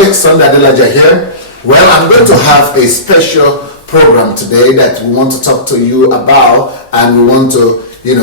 everybody, Sunday Adelaja here. Well, I'm going to have a special program today that we want to talk to you about, and we want to, I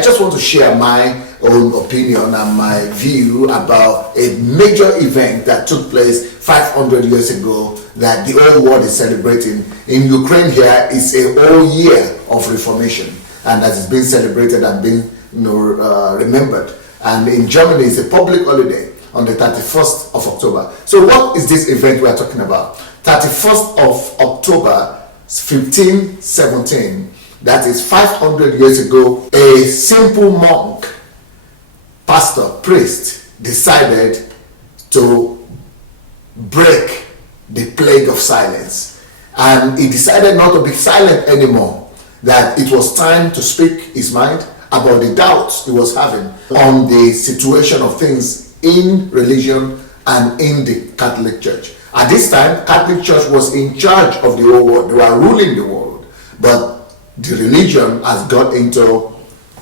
just want to share my own opinion and my view about a major event that took place 500 years ago that the whole world is celebrating. In Ukraine here, it's a whole year of Reformation, and that is being celebrated and being remembered. And in Germany, it's a public holiday on the 31st of October. So what is this event we are talking about? 31st of October, 1517, that is 500 years ago, a simple monk, pastor, priest, decided to break the plague of silence. And he decided not to be silent anymore, that it was time to speak his mind about the doubts he was having on the situation of things in religion and in the Catholic Church. At this time, Catholic Church was in charge of the whole world. They were ruling the world. But the religion has got into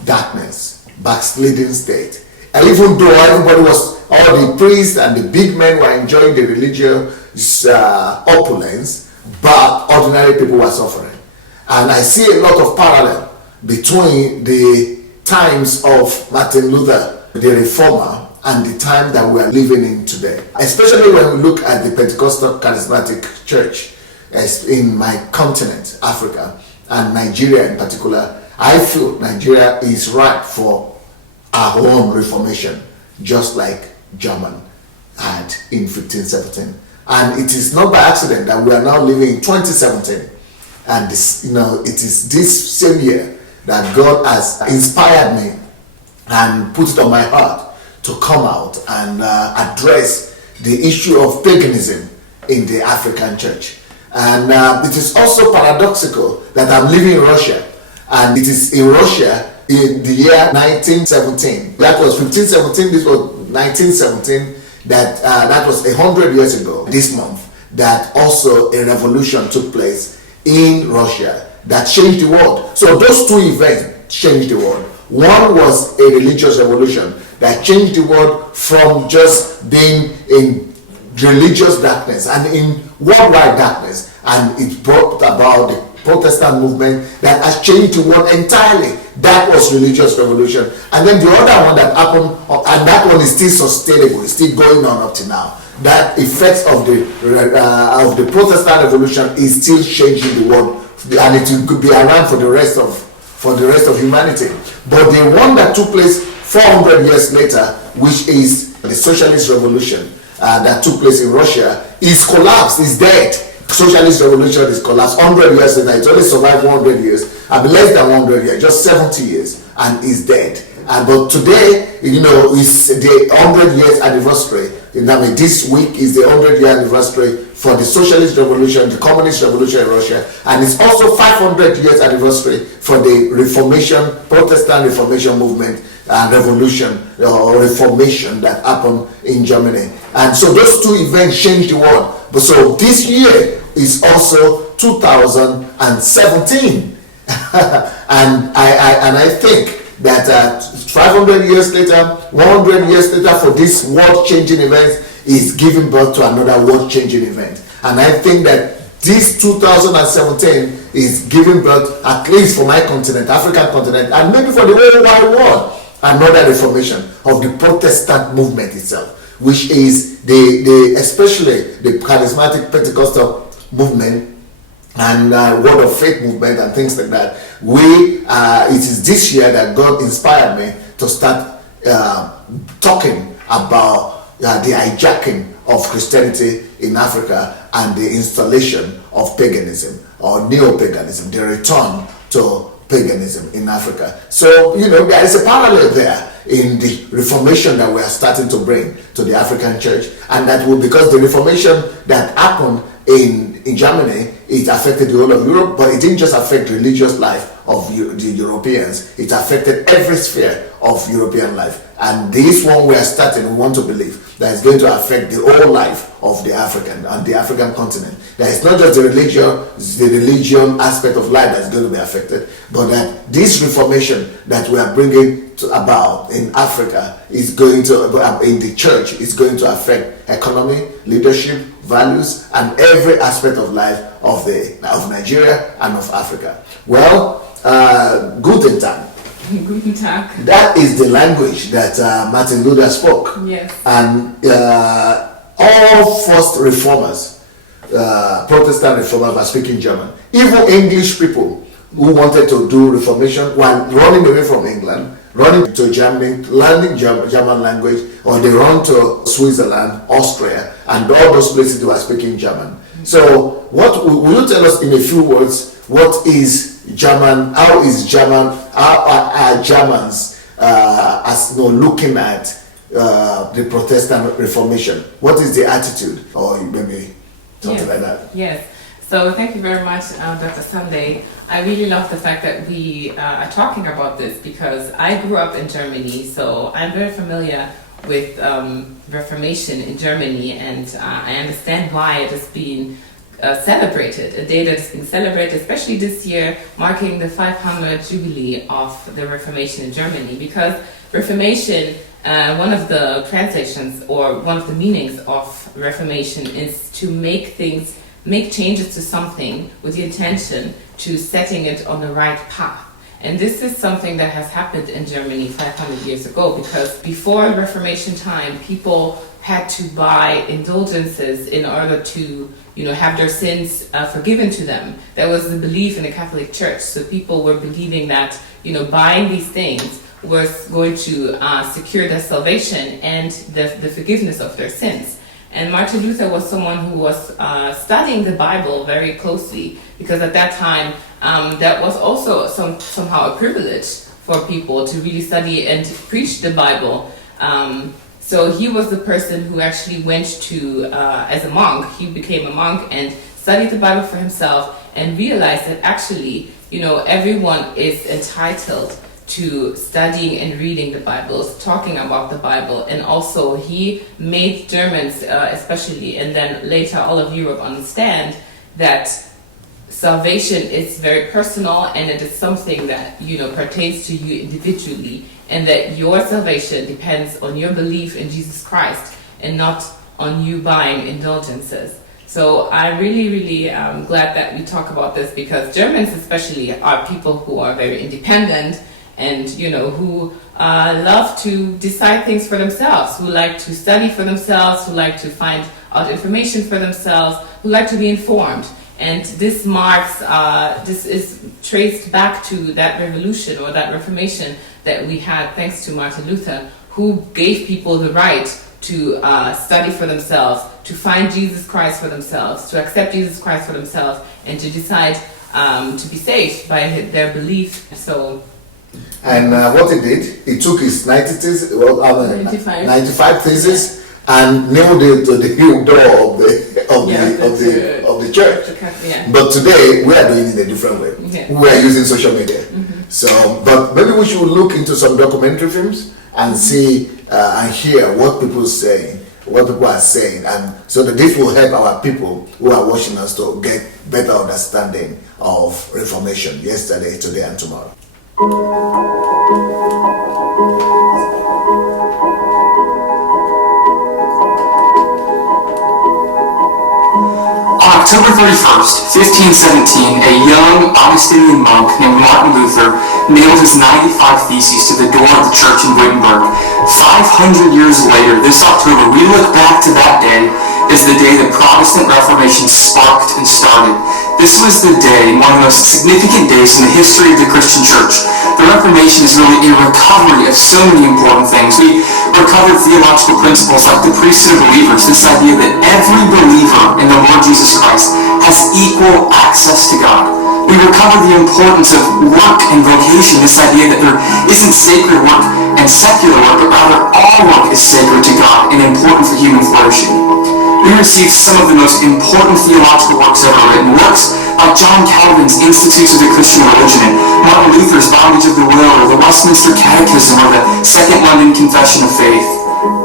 darkness, backsliding state. And even though everybody was, all the priests and the big men were enjoying the religious opulence, but ordinary people were suffering. And I see a lot of parallel between the times of Martin Luther, the reformer, and the time that we are living in today. Especially when we look at the Pentecostal charismatic church in my continent, Africa, and Nigeria in particular, I feel Nigeria is ripe for our own reformation, just like Germany had in 1517. And it is not by accident that we are now living in 2017. And this, it is this same year that God has inspired me and put it on my heart to come out and address the issue of paganism in the African church. And it is also paradoxical that I'm living in Russia, and it is in Russia in the year 1917. That was 1517, this was 1917, that was 100 years ago this month, that also a revolution took place in Russia that changed the world. So those two events changed the world. One was a religious revolution that changed the world from just being in religious darkness and in worldwide darkness, and it brought about the Protestant movement that has changed the world entirely. That was religious revolution. And then the other one that happened, and that one is still sustainable, it's still going on up to now. That effect of the Protestant revolution is still changing the world, and it will be around for the rest of humanity. But the one that took place 400 years later, which is the socialist revolution that took place in Russia, is collapsed, is dead. Socialist revolution is collapsed 100 years later. It only survived 100 years, less than 100 years, just 70 years, and is dead. But today, is the 100 years anniversary. This week is the 100-year anniversary for the socialist revolution, the communist revolution in Russia, and it's also 500 years anniversary for the Reformation, Protestant Reformation movement, revolution or reformation that happened in Germany. And so those two events changed the world. But so this year is also 2017, and I think that 500 years later, 100 years later, for this world-changing event is giving birth to another world-changing event. And I think that this 2017 is giving birth, at least for my continent, African continent, and maybe for the whole wide world, another reformation of the Protestant movement itself, which is especially the charismatic Pentecostal movement and word of faith movement and things like that. It is this year that God inspired me to start talking about the hijacking of Christianity in Africa and the installation of paganism or neo-paganism, the return to paganism in Africa. So, there is a parallel there in the reformation that we are starting to bring to the African church, and that will, because the reformation that happened in Germany, it affected the whole of Europe, but it didn't just affect religious life of the Europeans, it affected every sphere of European life. And this one we are starting, we want to believe that it's going to affect the whole life of the African and the African continent. That it's not just the religion aspect of life that's going to be affected, but that this reformation that we are bringing about in Africa is going to, in the church, is going to affect economy, leadership, values, and every aspect of life of Nigeria and of Africa. Well, Guten Tag. Guten Tag. That is the language that Martin Luther spoke. Yes. And all first reformers, Protestant reformers, were speaking German. Even English people who wanted to do reformation while running away from England, running to Germany, learning German language, or they run to Switzerland, Austria, and all those places they were speaking German. So, what will you tell us in a few words? What is German? How are Germans looking at the Protestant Reformation? What is the attitude, or maybe something like that? Yes. So thank you very much, Dr. Sunday. I really love the fact that we are talking about this because I grew up in Germany, so I'm very familiar with Reformation in Germany, and I understand why it has been celebrated, a day that is being celebrated, especially this year, marking the 500th Jubilee of the Reformation in Germany. Because Reformation, one of the translations or one of the meanings of Reformation is to make changes to something with the intention to setting it on the right path. And this is something that has happened in Germany 500 years ago, because before Reformation time, people had to buy indulgences in order to, have their sins forgiven to them. That was the belief in the Catholic Church. So people were believing that, buying these things was going to secure their salvation and the forgiveness of their sins. And Martin Luther was someone who was studying the Bible very closely, because at that time that was also somehow a privilege for people to really study and to preach the Bible. So he was the person who actually went to, as a monk, he became a monk and studied the Bible for himself and realized that actually, everyone is entitled to studying and reading the Bible, talking about the Bible. And also he made Germans, especially, and then later all of Europe, understand that salvation is very personal and it is something that, pertains to you individually, and that your salvation depends on your belief in Jesus Christ and not on you buying indulgences. So I'm really, really glad that we talk about this, because Germans especially are people who are very independent and, who love to decide things for themselves, who like to study for themselves, who like to find out information for themselves, who like to be informed. And this this is traced back to that revolution or that Reformation that we had thanks to Martin Luther, who gave people the right to study for themselves, to find Jesus Christ for themselves, to accept Jesus Christ for themselves, and to decide to be saved by their belief. So. And what he did, he took his 95 theses and nailed it to the door of the church. Yeah. But today we are doing it in a different way. Yeah. We are using social media. Mm-hmm. So, but maybe we should look into some documentary films and see and hear what people are saying, and so that this will help our people who are watching us to get better understanding of Reformation yesterday, today, and tomorrow. On October 31st, 1517, a young Augustinian monk named Martin Luther nailed his 95 Theses to the door of the church in Wittenberg. 500 years later, this October, we look back to that day as the day the Protestant Reformation sparked and started. This was the day, one of the most significant days in the history of the Christian church. The Reformation is really a recovery of so many important things. We recovered theological principles like the priesthood of believers, this idea that every believer in the Lord Jesus Christ has equal access to God. We recovered the importance of work and vocation, this idea that there isn't sacred work and secular work, but rather all work is sacred to God and important for human flourishing. We received some of the most important theological works ever written, works like John Calvin's Institutes of the Christian Religion and Martin Luther's Bondage of the Will, or the Westminster Catechism, or the Second London Confession of Faith.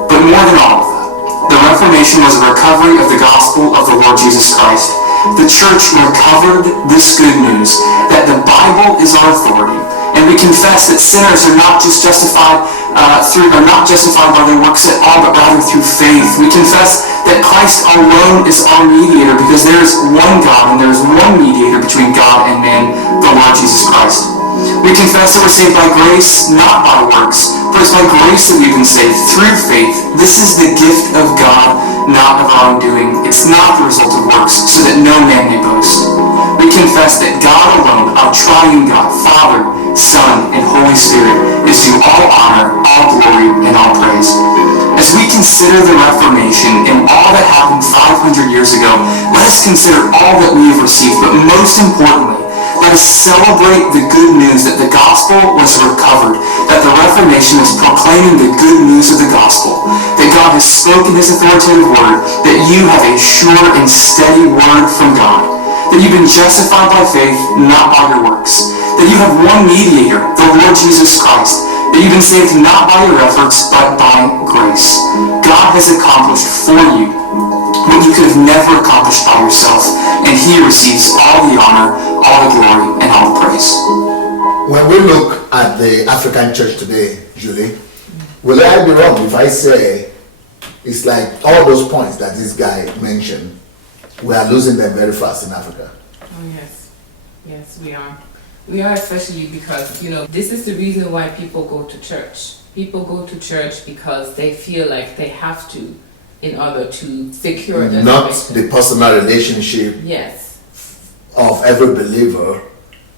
But more than all of that, the Reformation was a recovery of the gospel of the Lord Jesus Christ. The church recovered this good news that the Bible is our authority, and we confess that sinners are not justified by their works at all, but rather through faith. We confess that Christ alone is our mediator, because there is one God and there is one mediator between God and man, the Lord Jesus Christ. We confess that we're saved by grace, not by works, for it's by grace that we've been saved through faith. This is the gift of God, not of our own doing. It's not the result of works, so that no man may boast. We confess that God alone, our triune God, Father, Son, and Holy Spirit, is due all honor, all glory, and all praise. As we consider the Reformation and all that happened 500 years ago, let us consider all that we have received, but most importantly, let us celebrate the good news that the gospel was recovered, that the Reformation is proclaiming the good news of the gospel, that God has spoken his authoritative word, that you have a sure and steady word from God, that you've been justified by faith, not by your works, that you have one mediator, the Lord Jesus Christ, that you've been saved not by your efforts, but by grace. God has accomplished for you what you could have never accomplished by yourself, and he receives all the honor, all the glory, and all the praise. When we look at the African church today, Julie, will I be wrong if I say it's like all those points that this guy mentioned, we are losing them very fast in Africa? Oh yes, yes we are. We are, especially because, this is the reason why people go to church. People go to church because they feel like they have to, in order to secure their not salvation. the personal relationship Yes. of every believer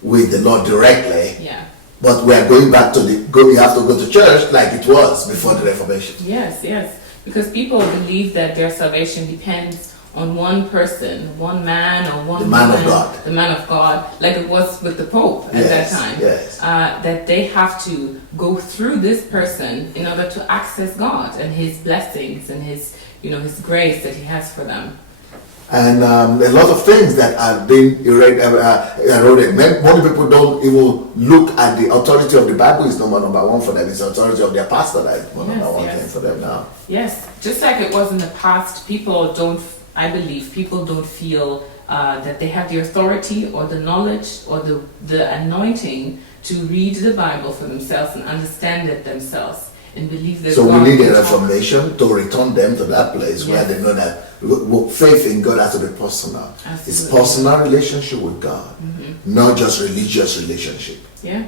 with the Lord directly. Yeah. But we are going back to you have to go to church like it was before the Reformation. Yes, yes. Because people believe that their salvation depends on one person, one man or one The man woman, of God. the man of God, like it was with the Pope at that time. Yes. That they have to go through this person in order to access God and his blessings and his grace that he has for them. And a lot of things that are being eroded. Many people don't even look at the authority of the Bible is number one for them. It's the authority of their pastor that is number one thing for them now. Yes, just like it was in the past, people don't feel that they have the authority or the knowledge or the anointing to read the Bible for themselves and understand it themselves and believe that. So God we need can a talk. reformation to return them to that place where they know that faith in God has to be personal. Absolutely. It's personal relationship with God, not just religious relationship. Yeah.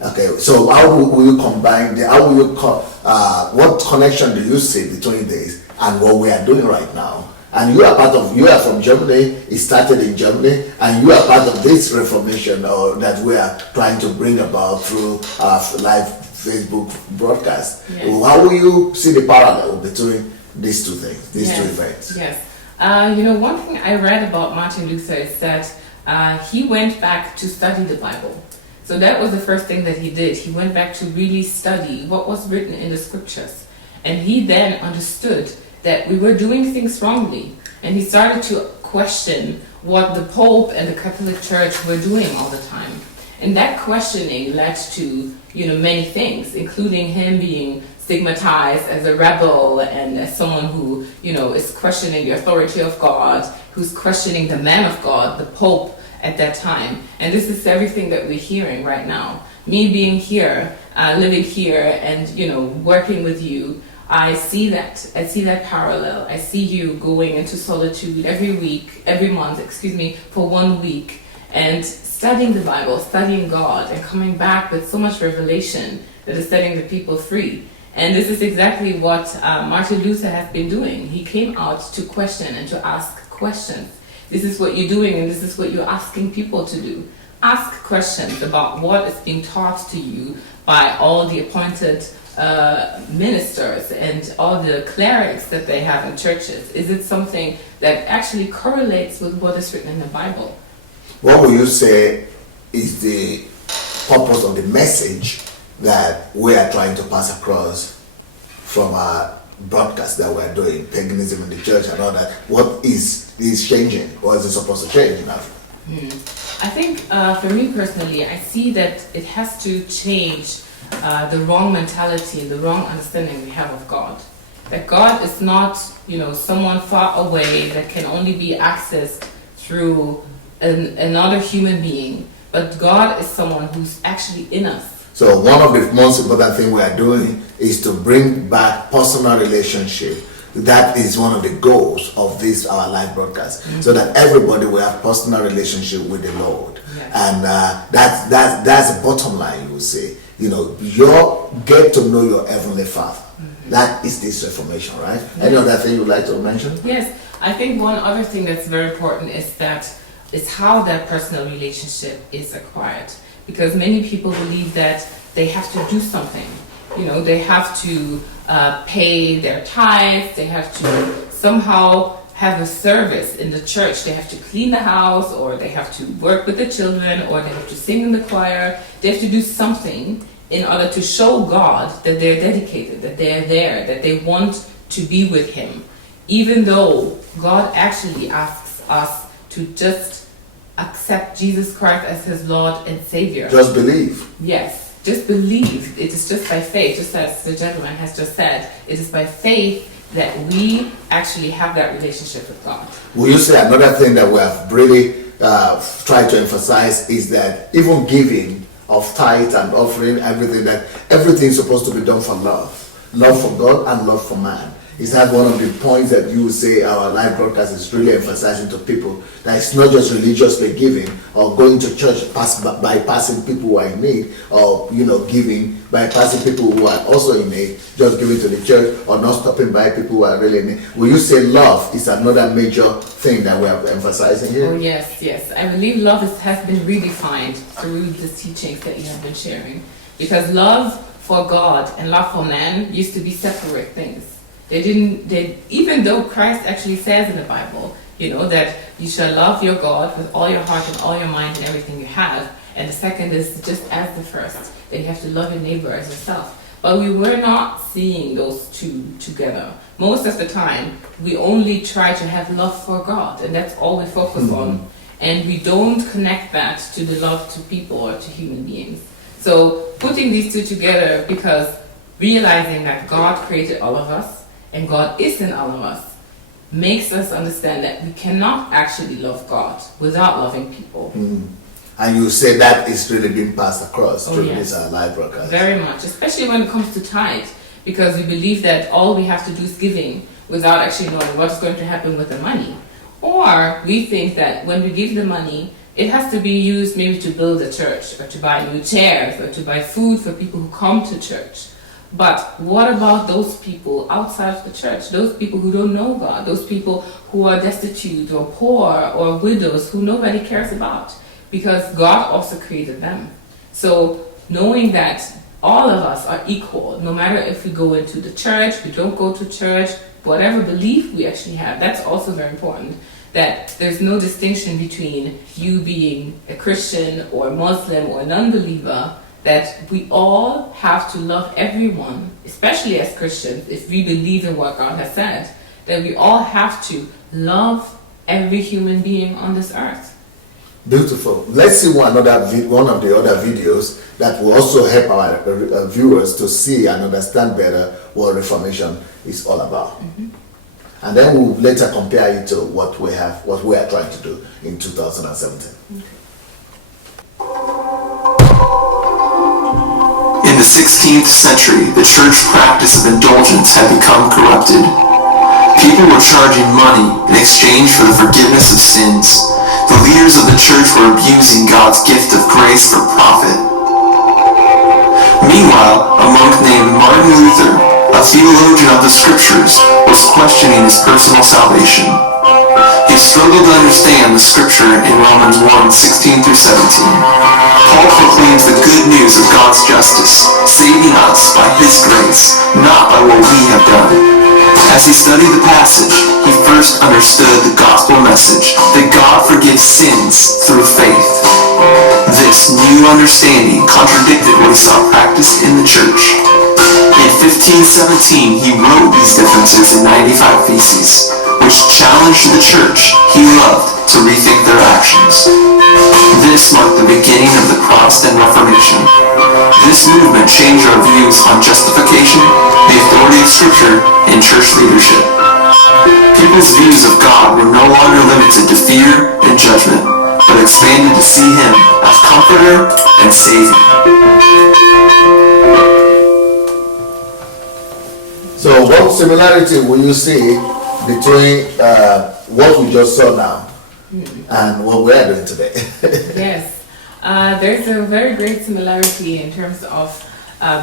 Okay, so how will you combine what connection do you see between this and what we are doing right now? And you are from Germany, it started in Germany, and you are part of this reformation that we are trying to bring about through live Facebook broadcast. Yes. How will you see the parallel between these two things, these two events? Yes. One thing I read about Martin Luther is that he went back to study the Bible. So that was the first thing that he did. He went back to really study what was written in the scriptures. And he then understood that we were doing things wrongly. And he started to question what the Pope and the Catholic Church were doing all the time. And that questioning led to, many things, including him being stigmatized as a rebel and as someone who, is questioning the authority of God, who's questioning the man of God, the Pope at that time. And this is everything that we're hearing right now. Me being here, living here and, working with you, I see that parallel. I see you going into solitude every month, for 1 week, and studying the Bible, studying God, and coming back with so much revelation that is setting the people free. And this is exactly what Martin Luther has been doing. He came out to question and to ask questions. This is what you're doing, and this is what you're asking people to do. Ask questions about what is being taught to you by all the appointed ministers and all the clerics that they have in churches. Is it something that actually correlates with what is written in the Bible? What will you say is the purpose of the message that we are trying to pass across from our broadcast that we're doing, paganism in the church and all that? What is changing? What is it supposed to change in Africa? I think for me personally, I see that it has to change the wrong mentality, the wrong understanding we have of God. that God is not, someone far away that can only be accessed through another human being, but God is someone who's actually in us. So one of the most important things we are doing is to bring back personal relationship. That is one of the goals of this our live broadcast, so that everybody will have personal relationship with the Lord. Yes. And that's the bottom line. You will say, you get to know your heavenly Father. That is this Reformation, right? Yes. Any other thing you'd like to mention? Yes, I think one other thing that's very important is how that personal relationship is acquired. Because many people believe that they have to do something. They have to pay their tithes, they have to somehow have a service in the church. They have to clean the house, or they have to work with the children, or they have to sing in the choir. They have to do something in order to show God that they're dedicated, that they're there, that they want to be with Him. Even though God actually asks us to just accept Jesus Christ as His Lord and Savior. Just believe. Yes. Just believe. It is just by faith, just as the gentleman has just said. It is by faith that we actually have that relationship with God. Will you say another thing that we have really tried to emphasize is that even giving of tithe and offering, everything is supposed to be done for love for God and love for man. Is that one of the points that you would say our live broadcast is really emphasizing to people, that it's not just religiously giving or going to church bypassing people who are in need, or giving bypassing people who are also in need, just giving to the church, or not stopping by people who are really in need? Will you say love is another major thing that we are emphasizing here? Oh yes. I believe love has been redefined through the teachings that you have been sharing, because love for God and love for man used to be separate things. Even though Christ actually says in the Bible, that you shall love your God with all your heart and all your mind and everything you have. And the second is just as the first, that you have to love your neighbor as yourself. But we were not seeing those two together. Most of the time, we only try to have love for God, and that's all we focus on. And we don't connect that to the love to people or to human beings. So putting these two together, because realizing that God created all of us, and God is in all of us, makes us understand that we cannot actually love God without loving people. And you say that is really being passed across through yes. this live broadcast. Very much, especially when it comes to tithe, because we believe that all we have to do is giving without actually knowing what's going to happen with the money. Or we think that when we give the money, it has to be used maybe to build a church, or to buy new chairs, or to buy food for people who come to church. But what about those people outside of the church? Those people who don't know God, those people who are destitute or poor or widows who nobody cares about, because God also created them. So knowing that all of us are equal, no matter if we go into the church, we don't go to church, whatever belief we actually have, that's also very important. That there's no distinction between you being a Christian or Muslim or non-believer, that we all have to love everyone, especially as Christians, if we believe in what God has said, that we all have to love every human being on this earth. Beautiful. Let's see one of the other videos that will also help our viewers to see and understand better what Reformation is all about. And then we'll later compare it to what we are trying to do in 2017. In the 16th century, the church practice of indulgence had become corrupted. People were charging money in exchange for the forgiveness of sins. The leaders of the church were abusing God's gift of grace for profit. Meanwhile, a monk named Martin Luther, a theologian of the scriptures, was questioning his personal salvation. He struggled to understand the scripture in Romans 1:16 through 17. Paul proclaims the good news of God's justice, saving us by His grace, not by what we have done. As he studied the passage, he first understood the gospel message that God forgives sins through faith. This new understanding contradicted what he saw practiced in the church. In 1517, he wrote these differences in 95 Theses, which challenged the church he loved to rethink their actions. This marked the beginning of the Protestant Reformation. This movement changed our views on justification, the authority of Scripture, in church leadership. People's views of God were no longer limited to fear and judgment, but expanded to see Him as Comforter and Savior. So what similarity will you see between what we just saw now and what we are doing today? Yes, there's a very great similarity in terms of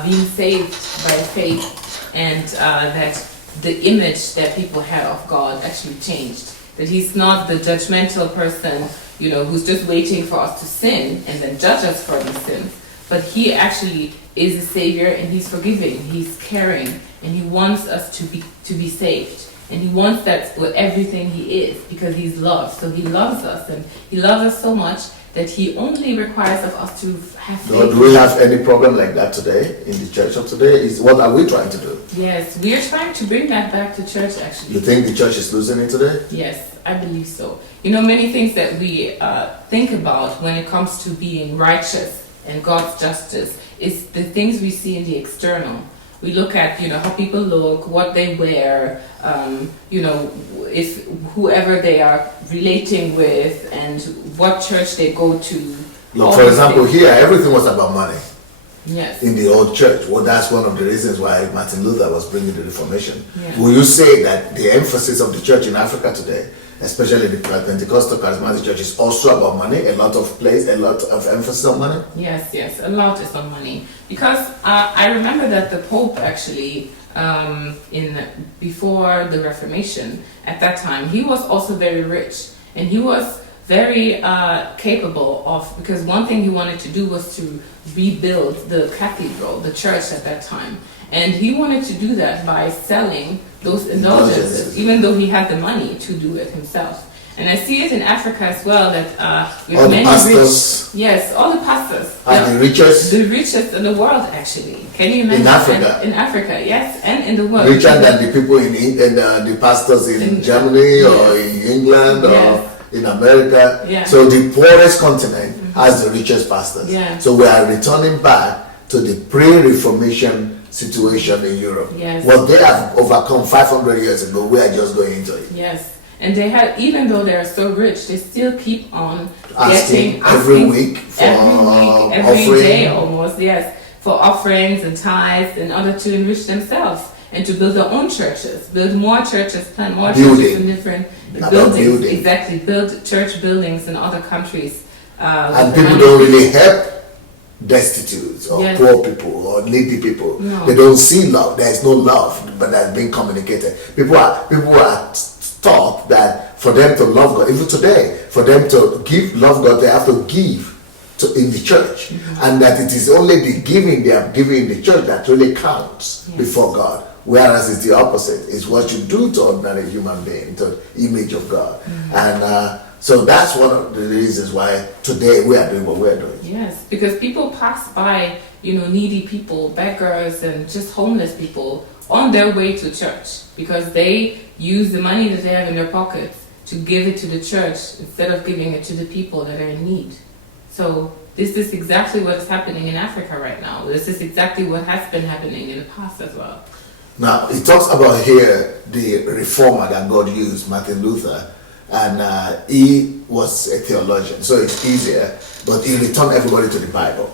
being saved by faith, and that the image that people had of God actually changed. That He's not the judgmental person, who's just waiting for us to sin and then judge us for the sins. But He actually is a Savior, and He's forgiving, He's caring, and He wants us to be saved. And He wants that with everything He is, because He's love. So He loves us, and He loves us so much that He only requires of us to have faith. So do we have any problem like that today in the church of today? What are we trying to do? Yes, we are trying to bring that back to church, actually. You think the church is losing it today? Yes, I believe so. Many things that we think about when it comes to being righteous and God's justice is the things we see in the external. We look at, how people look, what they wear, if whoever they are relating with, and what church they go to. Look, for example, here everything was about money. Yes. In the old church. Well, that's one of the reasons why Martin Luther was bringing the Reformation. Yeah. Will you say that the emphasis of the church in Africa today, especially the Pentecostal charismatic church, is also about money? A lot of emphasis on money? Yes, a lot is on money. Because I remember that the Pope actually, before the Reformation, at that time, he was also very rich. And he was very capable of, because one thing he wanted to do was to rebuild the cathedral, the church at that time. And he wanted to do that by selling those indulgences, even though he had the money to do it himself. And I see it in Africa as well, that we have many pastors, yes, all the pastors are the richest in the world, actually. Can you imagine? In Africa? In Africa, yes, and in the world. Richer than the people the pastors in Germany or in England or in America. Yeah. So the poorest continent has the richest pastors. Yeah. So we are returning back to the pre-Reformation situation in Europe. Yes. What they have overcome 500 years ago, we are just going into it. Yes. And they have, even though they are so rich, they still keep on asking every week for every day almost, yes, for offerings and tithes in order to enrich themselves and to build their own churches, build more churches, plant more churches in different buildings. Exactly, build church buildings in other countries. And people don't really help destitute or poor people or needy people. No. They don't see love. There is no love, but that's being communicated. People are taught that for them to love God, even today, for them to love God, they have to give in the church, and that it is only the giving they are giving in the church that really counts before God. Whereas it's the opposite. It's what you do to ordinary human being, to the image of God. And so that's one of the reasons why today we are doing what we're doing. Yes, because people pass by, needy people, beggars, and just homeless people on their way to church, because they use the money that they have in their pockets to give it to the church instead of giving it to the people that are in need. So this is exactly what is happening in Africa right now. This is exactly what has been happening in the past as well. Now, it talks about here the reformer that God used, Martin Luther, and he was a theologian, so it's easier, but he returned everybody to the Bible.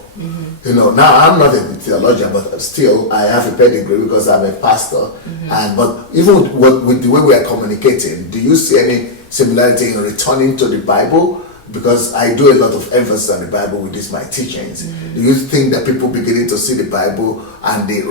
Now I'm not a theologian, but still I have a pedigree because I'm a pastor. But even with the way we are communicating, do you see any similarity in returning to the Bible? Because I do a lot of emphasis on the Bible with these my teachings. Do you think that people beginning to see the Bible and they,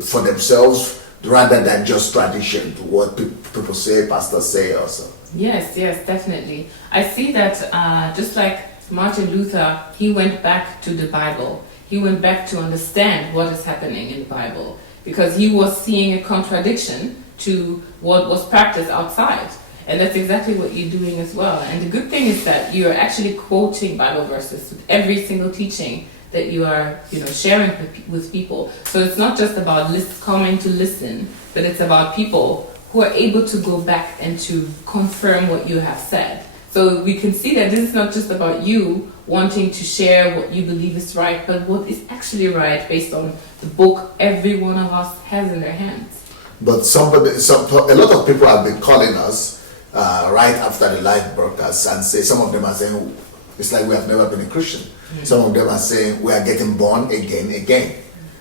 for themselves rather than just tradition, what people say, pastors say also? Yes, definitely. I see that just like Martin Luther, he went back to the Bible. He went back to understand what is happening in the Bible, because he was seeing a contradiction to what was practiced outside. And that's exactly what you're doing as well. And the good thing is that you're actually quoting Bible verses with every single teaching that you are, sharing with people. So it's not just about coming to listen, but it's about people who are able to go back and to confirm what you have said. So we can see that this is not just about you wanting to share what you believe is right, but what is actually right based on the book every one of us has in their hands. But a lot of people have been calling us right after the live broadcast and say, some of them are saying, it's like we have never been a Christian. Some of them are saying we are getting born again.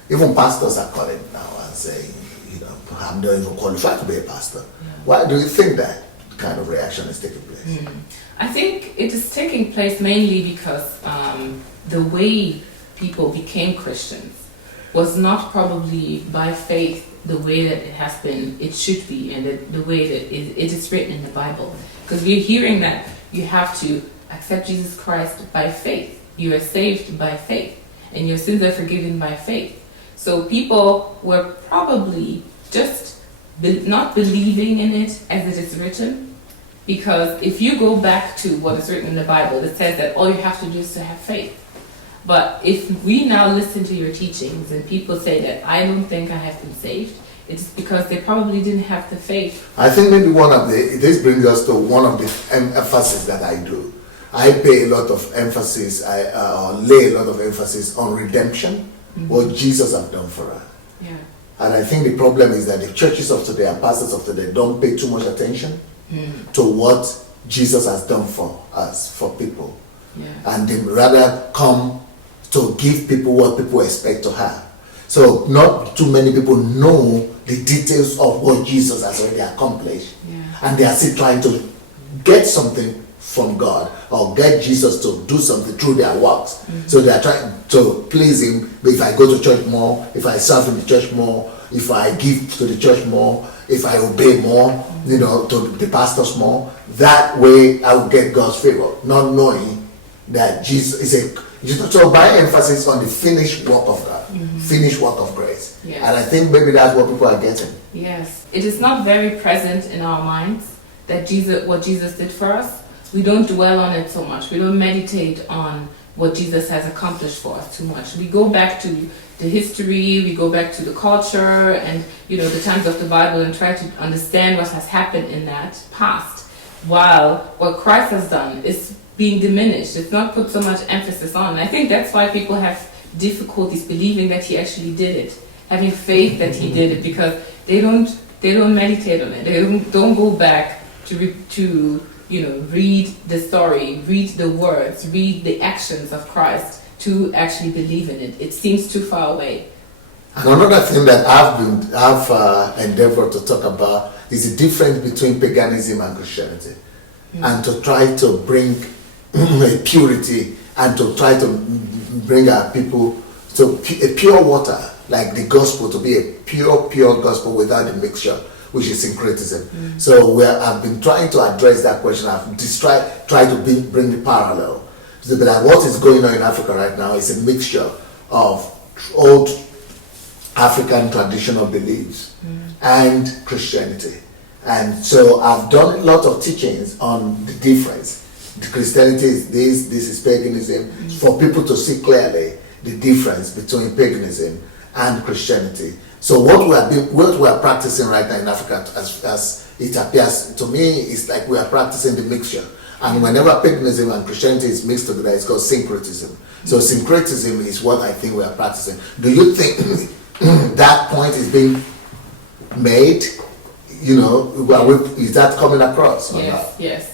Even pastors are calling now and saying, I'm not even qualified to be a pastor. Why do you think that kind of reaction is taking place? I think it is taking place mainly because the way people became Christians was not probably by faith the way that it should be, and the way that it is written in the Bible. Because we're hearing that you have to accept Jesus Christ by faith. You are saved by faith, and your sins are forgiven by faith. So people were probably just not believing in it as it is written, because if you go back to what is written in the Bible, it says that all you have to do is to have faith. But if we now listen to your teachings and people say that I don't think I have been saved, it's because they probably didn't have the faith. I think maybe this brings us to one of the emphasis that I do. I pay a lot of emphasis, or lay a lot of emphasis on redemption, what Jesus has done for us. Yeah. And I think the problem is that the churches of today and pastors of today don't pay too much attention to what Jesus has done for us, for people. Yeah. And they rather come to give people what people expect to have. So not too many people know the details of what Jesus has already accomplished. Yeah. And they are still trying to get something from God or get Jesus to do something through their works. So they are trying to please him. If I go to church more, if I serve in the church more, if I give to the church more, if I obey more, to the pastors more, that way I will get God's favor, not knowing that Jesus is so by emphasis on the finished work of God, finished work of grace. Yes. And I think maybe that's what people are getting. Yes. It is not very present in our minds that what Jesus did for us. We don't dwell on it so much. We don't meditate on what Jesus has accomplished for us too much. We go back to the history, we go back to the culture and the times of the Bible and try to understand what has happened in that past, while what Christ has done is being diminished. It's not put so much emphasis on. And I think that's why people have difficulties believing that he actually did it, having faith that he did it, because they don't meditate on it. They don't go back to read the story, read the words, read the actions of Christ to actually believe in it. It seems too far away. And another thing that I've endeavored to talk about is the difference between paganism and Christianity, and to try to bring a purity and to try to bring our people to a pure water, like the gospel, to be a pure gospel without the mixture, which is syncretism. So I've been trying to address that question. I've tried to bring the parallel. So that what is going on in Africa right now is a mixture of old African traditional beliefs and Christianity. And so I've done a lot of teachings on the difference. The Christianity is this is paganism, for people to see clearly the difference between paganism and Christianity. So what we are practicing right now in Africa, as it appears to me, is like we are practicing the mixture. And whenever paganism and Christianity is mixed together, it's called syncretism. So syncretism is what I think we are practicing. Do you think that point is being made? Is that coming across? Yes.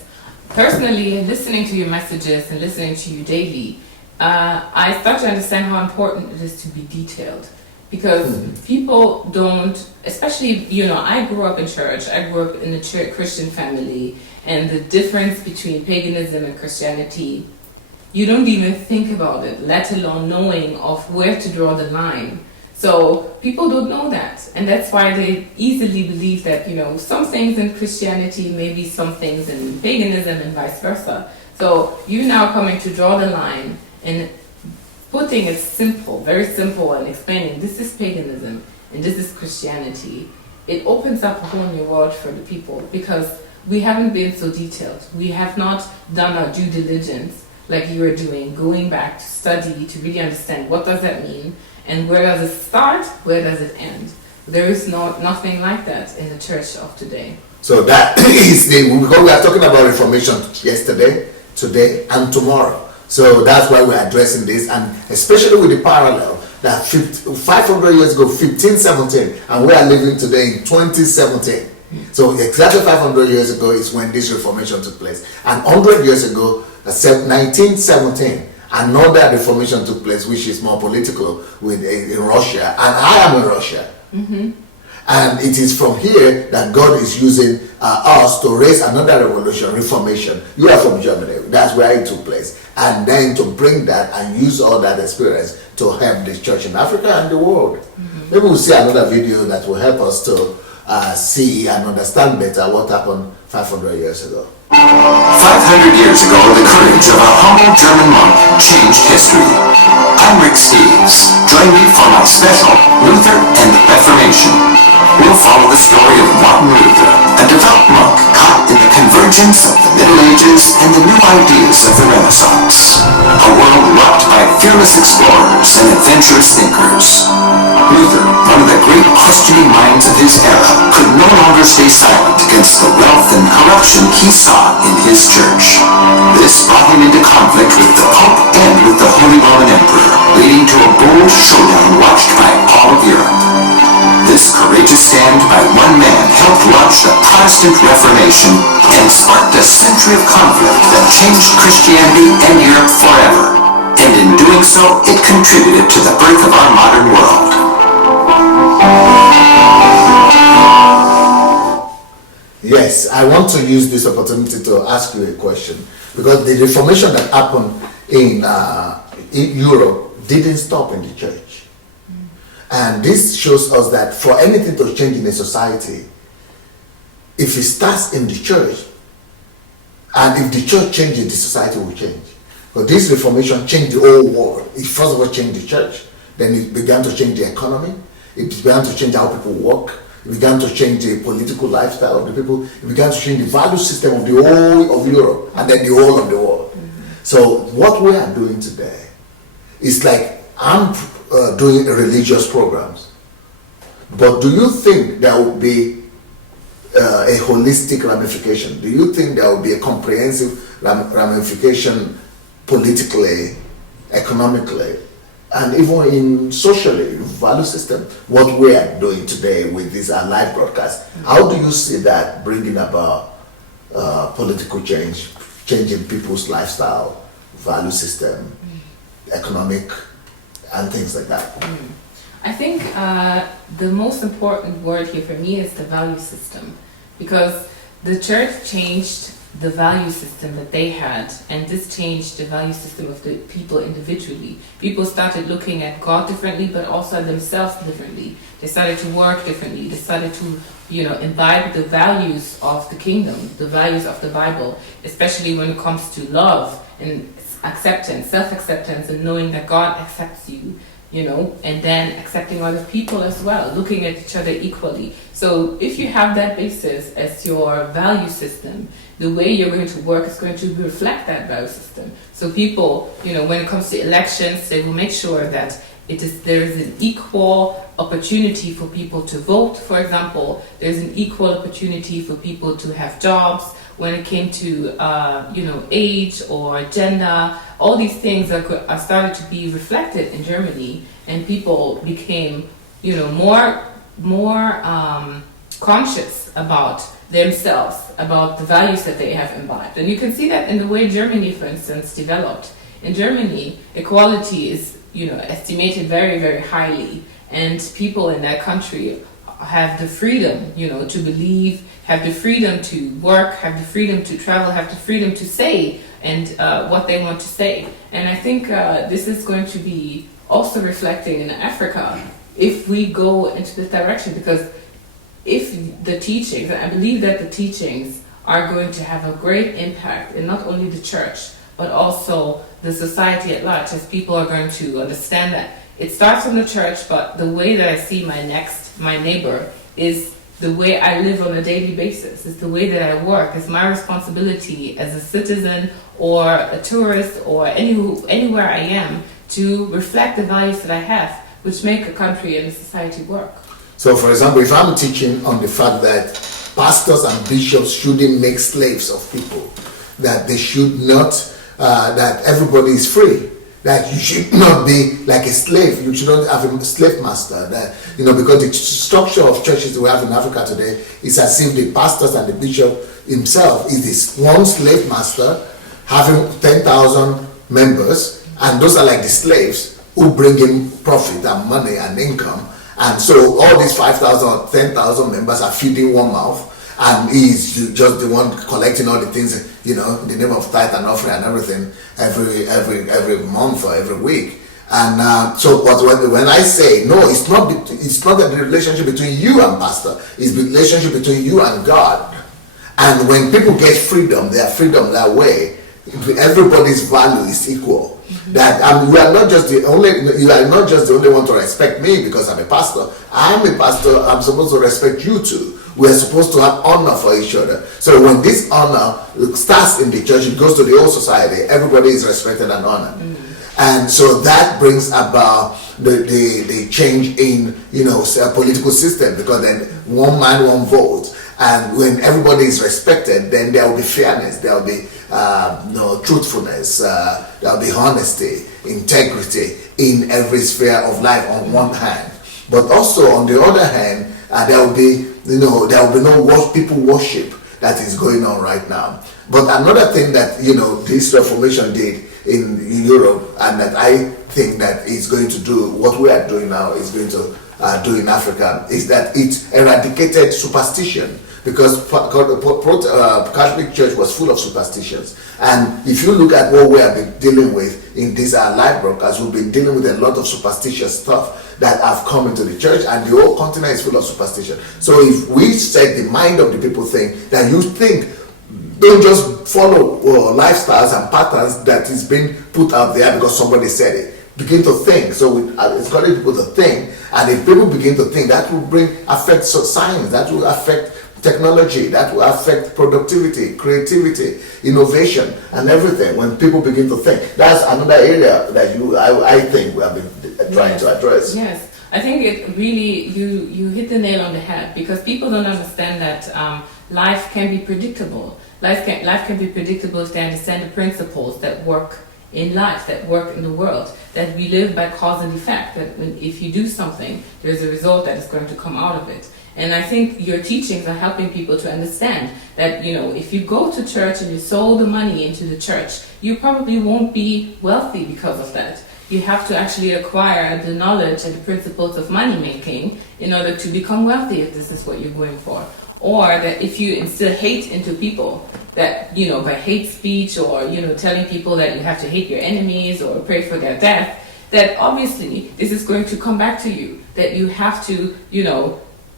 Personally, listening to your messages and listening to you daily, I start to understand how important it is to be detailed. Because people don't, especially, I grew up in church, I grew up in a Christian family, and the difference between paganism and Christianity, you don't even think about it, let alone knowing of where to draw the line. So people don't know that, and that's why they easily believe that, some things in Christianity, maybe some things in paganism and vice versa. So you now coming to draw the line and putting it simple, very simple, and explaining this is paganism and this is Christianity, it opens up a whole new world for the people, because we haven't been so detailed. We have not done our due diligence like you are doing, going back to study to really understand what does that mean and where does it start, where does it end. There is nothing like that in the church of today. So that is because we are talking about Reformation yesterday, today, and tomorrow. So that's why we're addressing this, and especially with the parallel that 500 years ago, 1517, and we are living today in 2017. So exactly 500 years ago is when this Reformation took place. And 100 years ago, 1917, another Reformation took place, which is more political in Russia. And I am in Russia. And it is from here that God is using us to raise another revolution, Reformation. You are from Germany. That's where it took place. And then to bring that and use all that experience to help the church in Africa and the world. Maybe we'll see another video that will help us to see and understand better what happened 500 years ago. 500 years ago, the courage of a humble German monk changed history. I'm Rick Steves. Join me for my special Luther and Reformation. We'll follow the story of Martin Luther, a devout monk caught in the convergence of the Middle Ages and the new ideas of the Renaissance. A world rocked by fearless explorers and adventurous thinkers. Luther, one of the great questioning minds of his era, could no longer stay silent against the wealth and corruption he saw in his church. This brought him into conflict with the Pope and with the Holy Roman Emperor, leading to a bold showdown watched by all of Europe. This courageous stand by one man helped launch the Protestant Reformation and sparked a century of conflict that changed Christianity and Europe forever. And in doing so, it contributed to the birth of our modern world. Yes, I want to use this opportunity to ask you a question, because the Reformation that happened in Europe didn't stop in the church. And this shows us that for anything to change in a society, if it starts in the church, and if the church changes, the society will change. But this Reformation changed the whole world. It first of all changed the church, then it began to change the economy, it began to change how people work, it began to change the political lifestyle of the people, it began to change the value system of the whole of Europe, and then the whole of the world. So what we are doing today is like, I'm doing religious programs, but do you think there will be a holistic ramification? Do you think there will be a comprehensive ramification politically, economically, and even in socially, value system? What we are doing today with this live broadcast, how do you see that bringing about political change, changing people's lifestyle, value system, economic, and things like that? I think the most important word here for me is the value system, because the church changed the value system that they had, and this changed the value system of the people individually. People started looking at God differently, but also at themselves differently. They started to work differently. They started to, imbibe the values of the kingdom, the values of the Bible, especially when it comes to love and acceptance, self-acceptance, and knowing that God accepts you, and then accepting other people as well, looking at each other equally. So if you have that basis as your value system, the way you're going to work is going to reflect that value system. So people, when it comes to elections, they will make sure that there is an equal opportunity for people to vote, for example. There's an equal opportunity for people to have jobs. When it came to age or gender, all these things are started to be reflected in Germany, and people became more conscious about themselves, about the values that they have imbibed. And you can see that in the way Germany, for instance, developed. In Germany, equality is estimated very, very highly, and people in that country have the freedom, to believe, have the freedom to work, have the freedom to travel, have the freedom to say and what they want to say. And I think this is going to be also reflecting in Africa if we go into this direction, because if the teachings, and I believe that the teachings are going to have a great impact in not only the church, but also the society at large, as people are going to understand that it starts from the church, but the way that I see my neighbor is the way I live on a daily basis. It's the way that I work. It's my responsibility as a citizen or a tourist or anywhere I am to reflect the values that I have, which make a country and a society work. So, for example, if I'm teaching on the fact that pastors and bishops shouldn't make slaves of people, that they should not, that everybody is free, that you should not be like a slave. You should not have a slave master. That, because the structure of churches that we have in Africa today is as if the pastors and the bishop himself is this one slave master having 10,000 members, and those are like the slaves who bring in profit and money and income. And so all these 5,000 or 10,000 members are feeding one mouth, and he's just the one collecting all the things, in the name of tithe and offering and everything every month or every week. And but when I say no, it's not the relationship between you and pastor. It's the relationship between you and God. And when people get freedom, their freedom that way, everybody's value is equal. That you are not just the only one to respect me because I'm a pastor. I'm a pastor. I'm supposed to respect you too. We are supposed to have honor for each other. So when this honor starts in the church, it goes to the whole society. Everybody is respected and honored. And so that brings about the change in a political system, because then one man, one vote. And when everybody is respected, then there will be fairness, there will be truthfulness, there will be honesty, integrity in every sphere of life on one hand. But also on the other hand, there will be no people worship that is going on right now. But another thing that this Reformation did in Europe, and that I think that is going to do what we are doing now, is going to do in Africa, is that it eradicated superstition. Because Catholic Church was full of superstitions. And if you look at what we have been dealing with in this live broadcast, we've been dealing with a lot of superstitious stuff that have come into the church, and the whole continent is full of superstition. So if we set the mind of the people think that you think, don't just follow lifestyles and patterns that is being put out there because somebody said it. Begin to think. So it's calling people to think. And if people begin to think, that will affect science, that will affect technology, that will affect productivity, creativity, innovation, and everything. When people begin to think, that's another area that I think we have been trying to address. Yes, I think it really, you hit the nail on the head, because people don't understand that life can be predictable. Life can be predictable if they understand the principles that work in life, that work in the world, that we live by cause and effect, that if you do something, there's a result that is going to come out of it. And I think your teachings are helping people to understand that, if you go to church and you sow the money into the church, you probably won't be wealthy because of that. You have to actually acquire the knowledge and the principles of money making in order to become wealthy, if this is what you're going for. Or that if you instill hate into people, that, by hate speech or, telling people that you have to hate your enemies or pray for their death, that obviously this is going to come back to you, that you have to,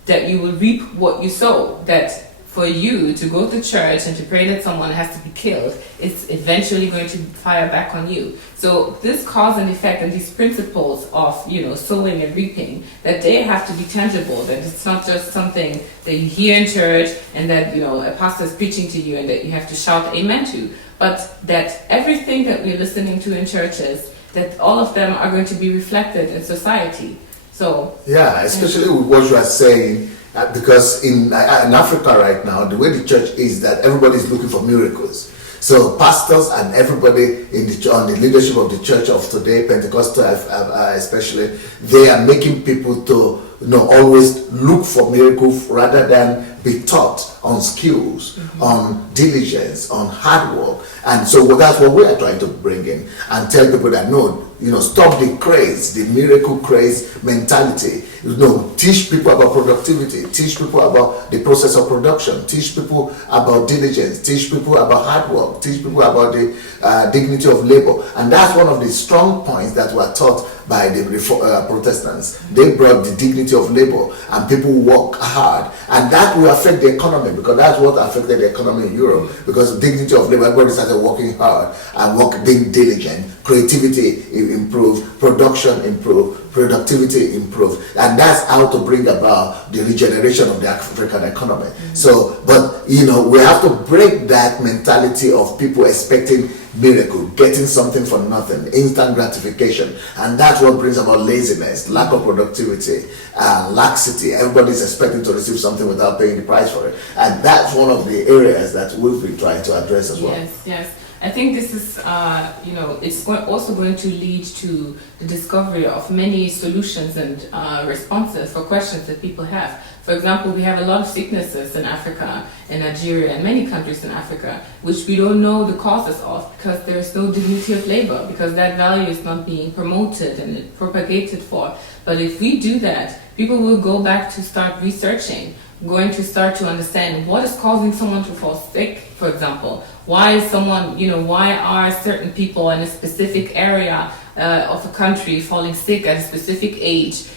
that you will reap what you sow, that for you to go to church and to pray that someone has to be killed, it's eventually going to fire back on you. So this cause and effect and these principles of, sowing and reaping, that they have to be tangible, that it's not just something that you hear in church and that, a pastor is preaching to you and that you have to shout amen to, but that everything that we're listening to in churches, that all of them are going to be reflected in society. So yeah, especially with what you are saying, because in Africa right now, the way the church is that everybody is looking for miracles. So pastors and everybody on the leadership of the church of today, Pentecostal especially, they are making people to always look for miracles rather than be taught on skills, on diligence, on hard work. And so that's what we are trying to bring in and tell people that stop the craze, the miracle craze mentality. Teach people about productivity, teach people about the process of production, teach people about diligence, teach people about hard work, teach people about the dignity of labor. And that's one of the strong points that were taught by the Protestants. They brought the dignity of labor, and people work hard, and that will affect the economy, because that's what affected the economy in Europe. Because dignity of labor, everybody started working hard and being diligent. Creativity improved, production improved, productivity improved, and that's how to bring about the regeneration of the African economy. So, but we have to break that mentality of people expecting miracle, getting something for nothing, instant gratification, and that's what brings about laziness, lack of productivity, laxity. Everybody's expecting to receive something without paying the price for it, and that's one of the areas that we've been trying to address as well. Yes. I think this is, it's also going to lead to the discovery of many solutions and responses for questions that people have. For example, we have a lot of sicknesses in Africa, in Nigeria, and many countries in Africa, which we don't know the causes of because there is no dignity of labor, because that value is not being promoted and propagated for. But if we do that, people will go back to start researching, going to start to understand what is causing someone to fall sick, for example. Why is someone, why are certain people in a specific area of a country falling sick at a specific age,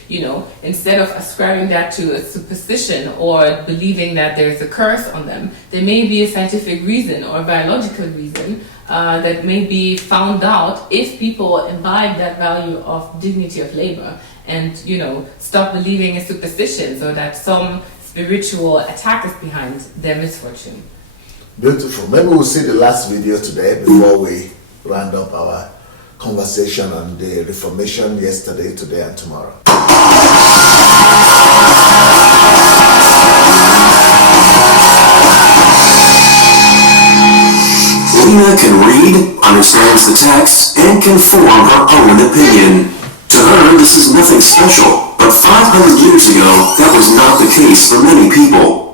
instead of ascribing that to a superstition or believing that there's a curse on them, there may be a scientific reason or a biological reason that may be found out if people imbibe that value of dignity of labor and, stop believing in superstitions or that some spiritual attack is behind their misfortune. Beautiful. Maybe we'll see the last video today before we round up our conversation on the Reformation yesterday, today, and tomorrow. Lena can read, understands the text, and can form her own opinion. To her, this is nothing special, but 500 years ago, that was not the case for many people.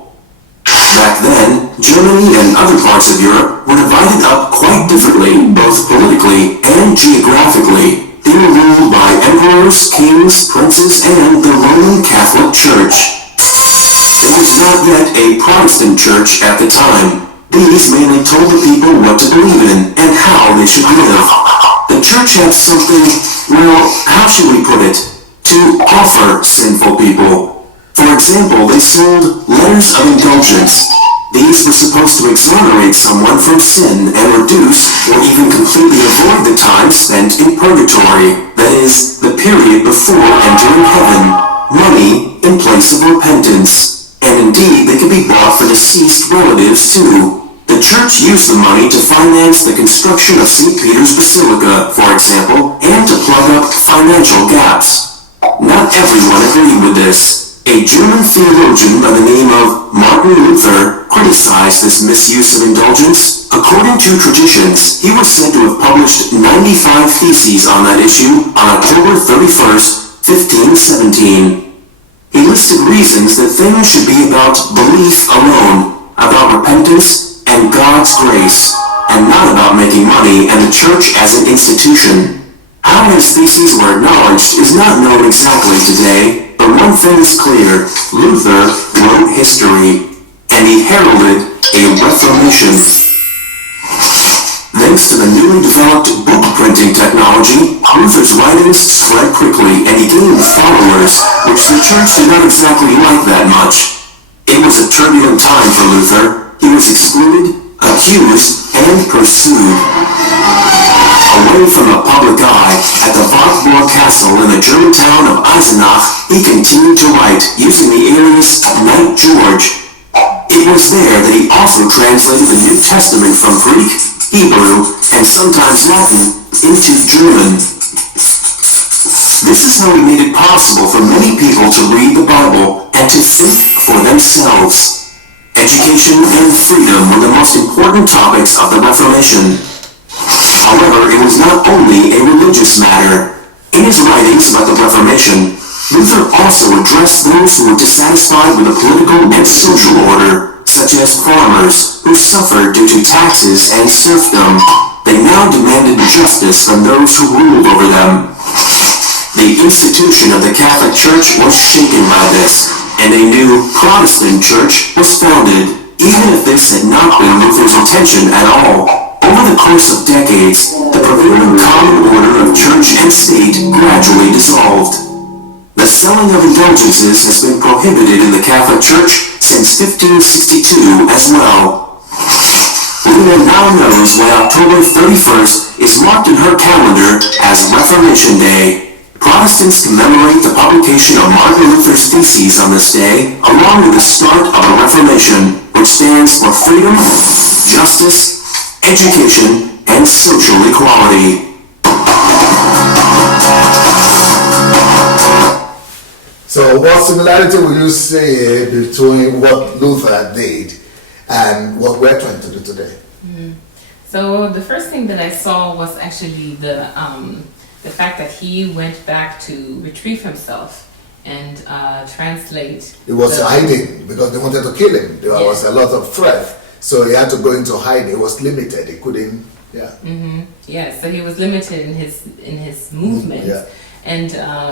Back then, Germany and other parts of Europe were divided up quite differently, both politically and geographically. They were ruled by emperors, kings, princes, and the Roman Catholic Church. There was not yet a Protestant church at the time. These mainly told the people what to believe in and how they should live. The church had something, well, how should we put it, to offer sinful people. For example, they sold letters of indulgence. These were supposed to exonerate someone from sin and reduce or even completely avoid the time spent in purgatory, that is, the period before entering heaven, money in place of repentance. And indeed, they could be bought for deceased relatives too. The church used the money to finance the construction of St. Peter's Basilica, for example, and to plug up financial gaps. Not everyone agreed with this. A German theologian by the name of Martin Luther criticized this misuse of indulgence. According to traditions, he was said to have published 95 theses on that issue on October 31st, 1517. He listed reasons that things should be about belief alone, about repentance and God's grace, and not about making money and the church as an institution. How his theses were acknowledged is not known exactly today. But one thing is clear, Luther wrote history, and he heralded a Reformation. Thanks to the newly developed book printing technology, Luther's writings spread quickly and he gained followers, which the church did not exactly like that much. It was a turbulent time for Luther. He was excluded, accused, and pursued. Away from the public eye, at the Wartburg Castle in the German town of Eisenach, he continued to write using the alias Knight George. It was there that he also translated the New Testament from Greek, Hebrew, and sometimes Latin into German. This is how he made it possible for many people to read the Bible and to think for themselves. Education and freedom were the most important topics of the Reformation. However, it was not only a religious matter. In his writings about the Reformation, Luther also addressed those who were dissatisfied with the political and social order, such as farmers, who suffered due to taxes and serfdom. They now demanded justice from those who ruled over them. The institution of the Catholic Church was shaken by this, and a new Protestant church was founded, even if this had not been Luther's intention at all. Over the course of decades, the prevailing common order of church and state gradually dissolved. The selling of indulgences has been prohibited in the Catholic Church since 1562 as well. Lena now knows why October 31st is marked in her calendar as Reformation Day. Protestants commemorate the publication of Martin Luther's theses on this day, along with the start of the Reformation, which stands for freedom, justice, education, and social equality. So what similarity will you say between what Luther did and what we're trying to do today? So the first thing that I saw was actually the fact that he went back to retrieve himself and translate. He was hiding because they wanted to kill him. There was a lot of threat, so he had to go into hiding. He was limited. He couldn't. Yeah. Yeah. So he was limited in his movement, and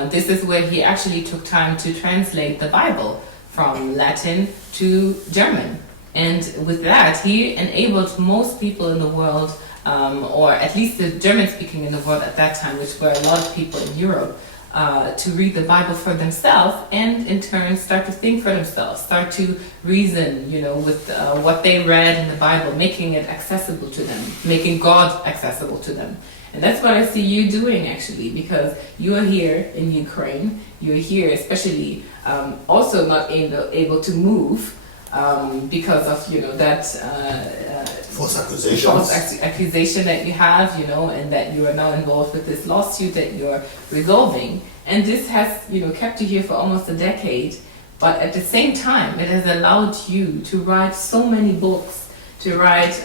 this is where he actually took time to translate the Bible from Latin to German. And with that, he enabled most people in the world, or at least the German-speaking in the world at that time, which were a lot of people in Europe, to read the Bible for themselves and in turn start to think for themselves, start to reason, with what they read in the Bible, making it accessible to them, making God accessible to them. And that's what I see you doing actually, because you are here in Ukraine, you're here especially also not able to move because of, that false accusations. False accusation that you have, and that you are now involved with this lawsuit that you're resolving. And this has, kept you here for almost a decade. But at the same time, it has allowed you to write so many books, to write,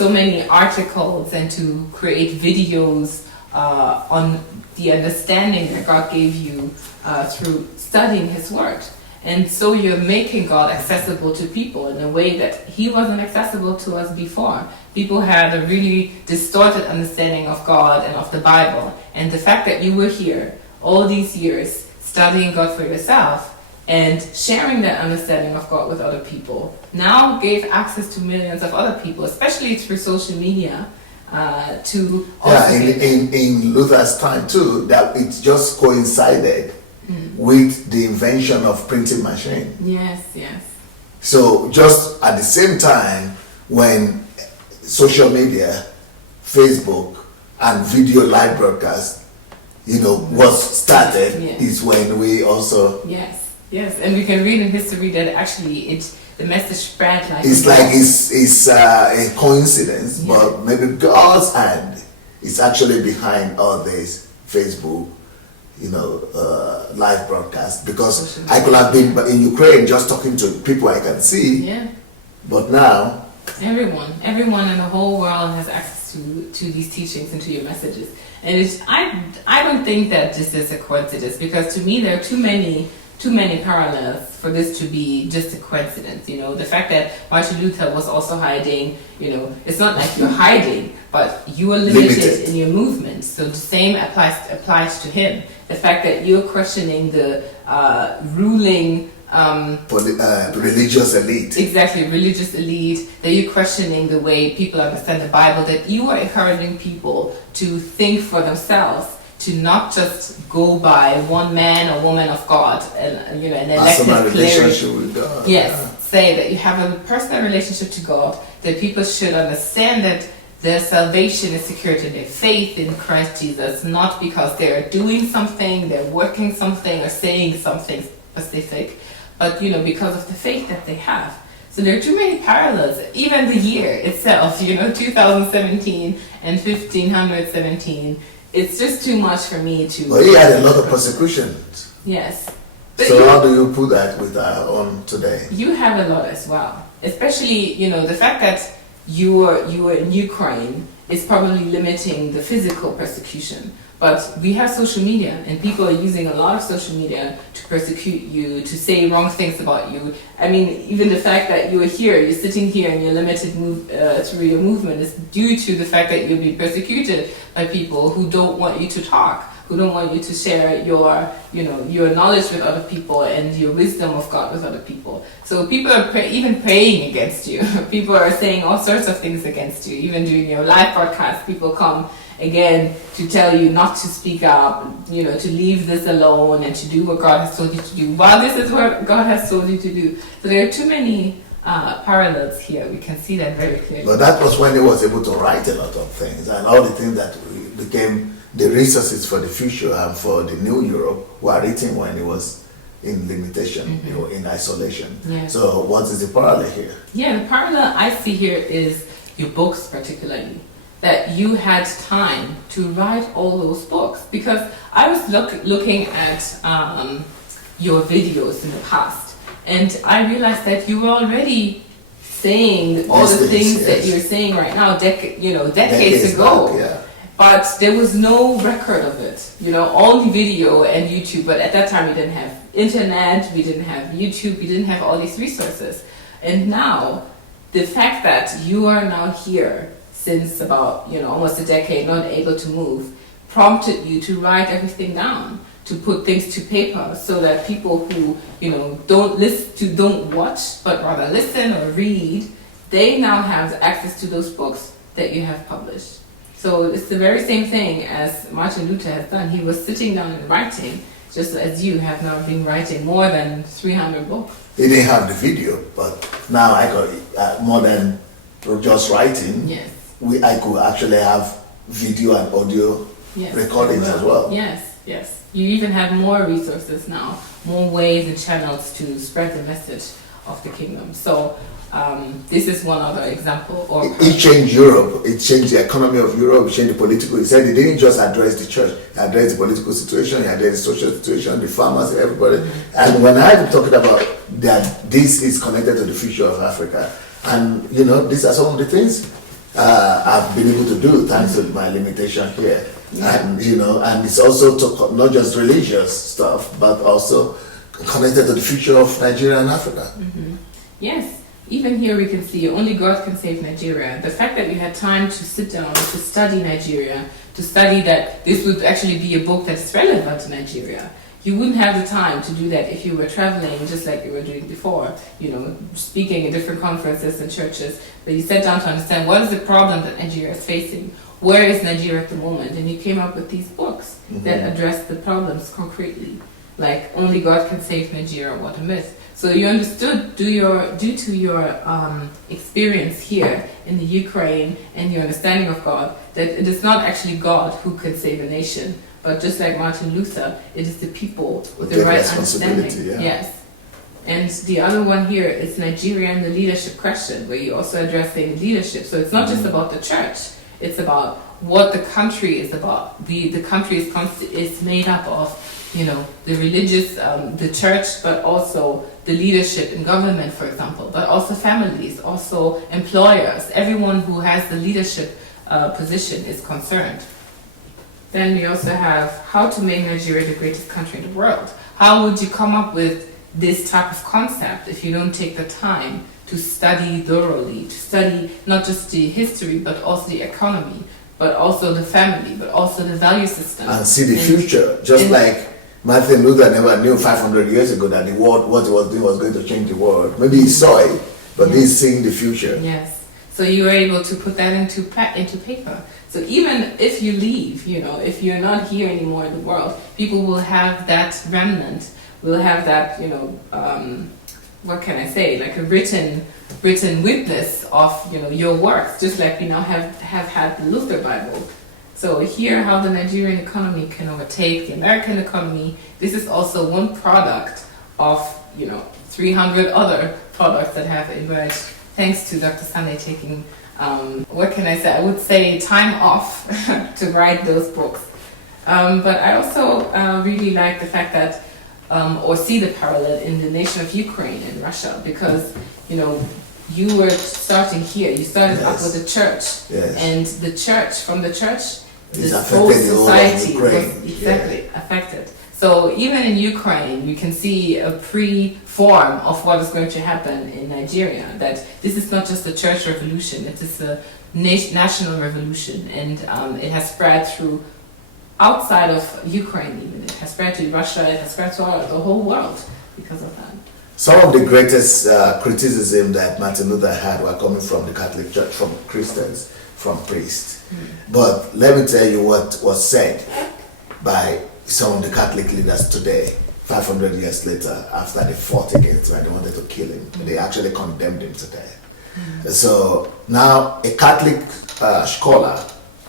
so many articles, and to create videos on the understanding that God gave you through studying His Word. And so you're making God accessible to people in a way that He wasn't accessible to us before. People had a really distorted understanding of God and of the Bible. And the fact that you were here all these years studying God for yourself and sharing that understanding of God with other people now gave access to millions of other people, especially through social media, to also in Luther's time too, that it just coincided with the invention of printing machine. Yes. So just at the same time when social media, Facebook and video live broadcast, was started, is when we also Yes, and we can read in history that actually the message spread like it's a coincidence, but maybe God's hand is actually behind all this Facebook, live broadcast, because I could have been in Ukraine just talking to people I can see, but now everyone in the whole world has access to these teachings and to your messages. And I don't think that this is a coincidence, because to me there are too many parallels for this to be just a coincidence. The fact that Martin Luther was also hiding, it's not like you're hiding, but you are limited in your movement. So the same applies to him. The fact that you're questioning the ruling religious elite. Exactly, religious elite, that you're questioning the way people understand the Bible, that you are encouraging people to think for themselves, to not just go by one man or woman of God, and an elected cleric. Yes, say that you have a personal relationship to God, that people should understand that their salvation is secured in their faith in Christ Jesus, not because they are doing something, they're working something, or saying something specific, but because of the faith that they have. So there are too many parallels. Even the year itself, 2017 and 1517, it's just too much for me to... Well, he had a lot of persecutions. Yes. But so how do you put that with our own today? You have a lot as well. Especially, the fact that you were in Ukraine is probably limiting the physical persecution. But we have social media, and people are using a lot of social media to persecute you, to say wrong things about you. I mean, even the fact that you're sitting here, and you're limited through your movement is due to the fact that you'll be persecuted by people who don't want you to talk, who don't want you to share your knowledge with other people and your wisdom of God with other people. So people are even praying against you. People are saying all sorts of things against you. Even during your live broadcast, people come again to tell you not to speak up, to leave this alone and to do what God has told you to do. Well, this is what God has told you to do. So there are too many parallels here. We can see that very clearly. But that was when he was able to write a lot of things, and all the things that became the resources for the future and for the new Europe were written when he was in limitation, in isolation. Yeah. So what is the parallel here? Yeah, the parallel I see here is your books particularly. That you had time to write all those books, because I was looking at your videos in the past, and I realized that you were already saying all the things that you're saying right now, decades ago. Back, yeah. But there was no record of it, only video and YouTube. But at that time, we didn't have internet, we didn't have YouTube, we didn't have all these resources. And now, the fact that you are now here since about, almost a decade, not able to move, prompted you to write everything down, to put things to paper, so that people who, don't watch, but rather listen or read, they now have access to those books that you have published. So it's the very same thing as Martin Luther has done. He was sitting down and writing, just as you have now been writing more than 300 books. He didn't have the video, but now I got more than just writing. Yes. I could actually have video and audio recordings as well. Yes. You even have more resources now, more ways and channels to spread the message of the kingdom. So this is one other example. It changed Europe. It changed the economy of Europe. It changed the political. He said he didn't just address the church. He addressed the political situation. He addressed the social situation, the farmers, everybody. Mm-hmm. And when I'm talking about that, this is connected to the future of Africa. And these are some of the things I've been able to do thanks to my limitation here. Yeah. And and it's also not just religious stuff, but also connected to the future of Nigeria and Africa. Mm-hmm. Yes. Even here we can see only God can save Nigeria. The fact that you had time to sit down to study Nigeria, to study that this would actually be a book that's relevant to Nigeria. You wouldn't have the time to do that if you were traveling just like you were doing before, speaking at different conferences and churches. But you sat down to understand what is the problem that Nigeria is facing. Where is Nigeria at the moment? And you came up with these books that address the problems concretely. Like Only God Can Save Nigeria, What a Myth. So you understood, due to your experience here in the Ukraine and your understanding of God, that it is not actually God who can save a nation, but just like Martin Luther, it is the people with the right understanding. Yeah. Yes. And the other one here is Nigeria and the leadership question, where you're also addressing leadership. So it's not just about the church, it's about what the country is about. The country is made up of, the religious, the church, but also the leadership in government, for example, but also families, also employers. Everyone who has the leadership position is concerned. Then we also have how to make Nigeria the greatest country in the world. How would you come up with this type of concept if you don't take the time to study thoroughly, to study not just the history, but also the economy, but also the family, but also the value system. And see the future, just like Martin Luther never knew 500 years ago that the world, what he was doing was going to change the world. Maybe he saw it, but he's seeing the future. Yes. So you were able to put that into paper. So even if you leave, if you're not here anymore in the world, people will have that remnant, will have that, what can I say, like a written witness of, your works, just like we now have had the Luther Bible. So here, how the Nigerian economy can overtake the American economy. This is also one product of 300 other products that have emerged thanks to Dr. Sunday taking, what can I say? I would say time off to write those books. But I also really like the fact that, or see the parallel in the nation of Ukraine and Russia, because you were starting here. You started up with the church, and the church, from the church, the whole society was affected. So even in Ukraine, you can see a pre-form of what is going to happen in Nigeria, that this is not just a church revolution, it is a national revolution, and it has spread through outside of Ukraine even. It has spread to Russia, it has spread to the whole world because of that. Some of the greatest criticism that Martin Luther had were coming from the Catholic Church, from Christians, from priests. But let me tell you what was said by some of the Catholic leaders today, 500 years later, after they fought against him and they wanted to kill him. They actually condemned him to death. So now a Catholic scholar,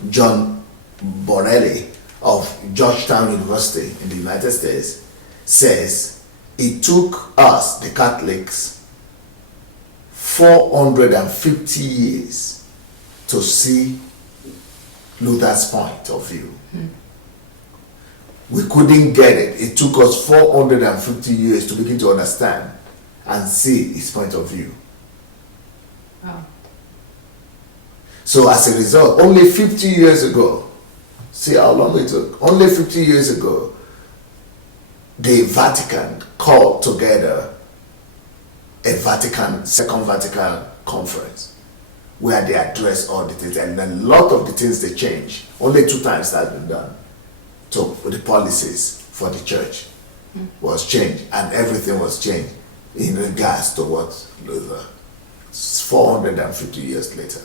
John Borelli of Georgetown University in the United States, says it took us, the Catholics, 450 years to see Luther's point of view. We couldn't get it. It took us 450 years to begin to understand and see his point of view. Oh. So as a result, only 50 years ago, see how long it took, only 50 years ago, the Vatican called together a Second Vatican Conference where they address all the things, and a lot of the things they changed. Only 2 times that has been done. So the policies for the church was changed, and everything was changed in regards to what Luther, 450 years later.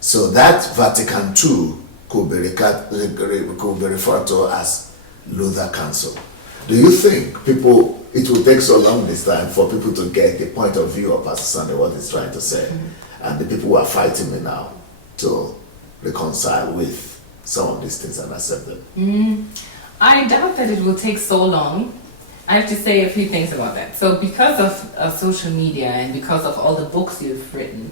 So that Vatican II could be referred to as Luther Council. Do you think it will take so long this time for people to get the point of view of Pastor Sunday, what he's trying to say, and the people who are fighting me now to reconcile with some of these things and accept them? I doubt that it will take so long. I have to say a few things about that. So because of social media and because of all the books you've written,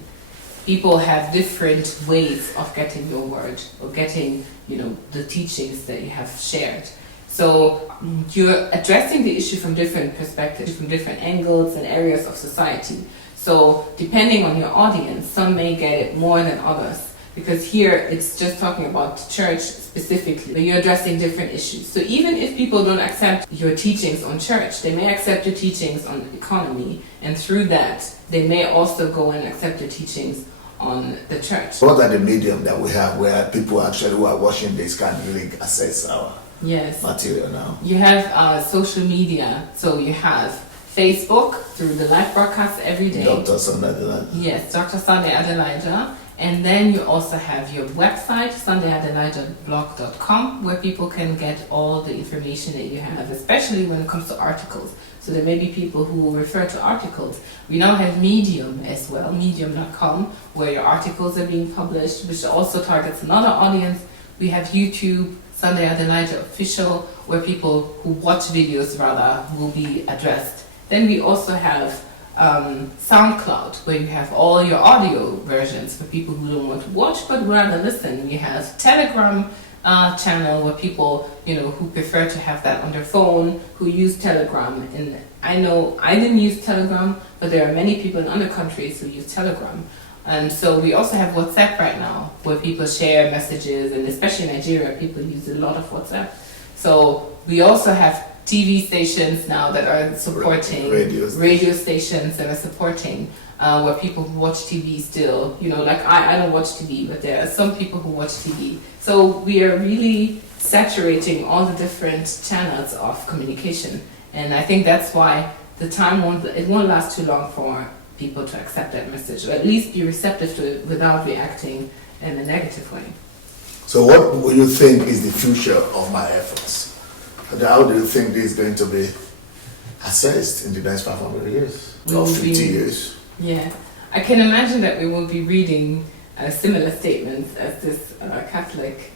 people have different ways of getting your word or getting, the teachings that you have shared. So you're addressing the issue from different perspectives, from different angles and areas of society. So depending on your audience, some may get it more than others. Because here it's just talking about church specifically, but you're addressing different issues. So even if people don't accept your teachings on church, they may accept your teachings on economy, and through that, they may also go and accept your teachings on the church. What are the medium that we have where people actually who are watching this can really access our material now? You have social media, so you have Facebook through the live broadcast every day. Dr. Sunday Adelaja. Yes, Dr. Sunday Adelaja. And then you also have your website, sundayadelajablog.com, where people can get all the information that you have, especially when it comes to articles. So there may be people who will refer to articles. We now have Medium as well, medium.com, where your articles are being published, which also targets another audience. We have YouTube, Sunday Adelaja Official, where people who watch videos rather will be addressed. Then we also have SoundCloud, where you have all your audio versions for people who don't want to watch but rather listen. We have Telegram channel where people, who prefer to have that on their phone, who use Telegram. And I know I didn't use Telegram, but there are many people in other countries who use Telegram. And so we also have WhatsApp right now, where people share messages, and especially in Nigeria, people use a lot of WhatsApp. So we also have TV stations now that are supporting radio stations that are supporting where people who watch TV still, like I don't watch TV, but there are some people who watch TV. So we are really saturating all the different channels of communication, and I think that's why it won't last too long for people to accept that message, or at least be receptive to it without reacting in a negative way. So what do you think is the future of my efforts? How do you think this is going to be assessed in the next 500 years or 50 years? Yeah, I can imagine that we will be reading similar statements as this Catholic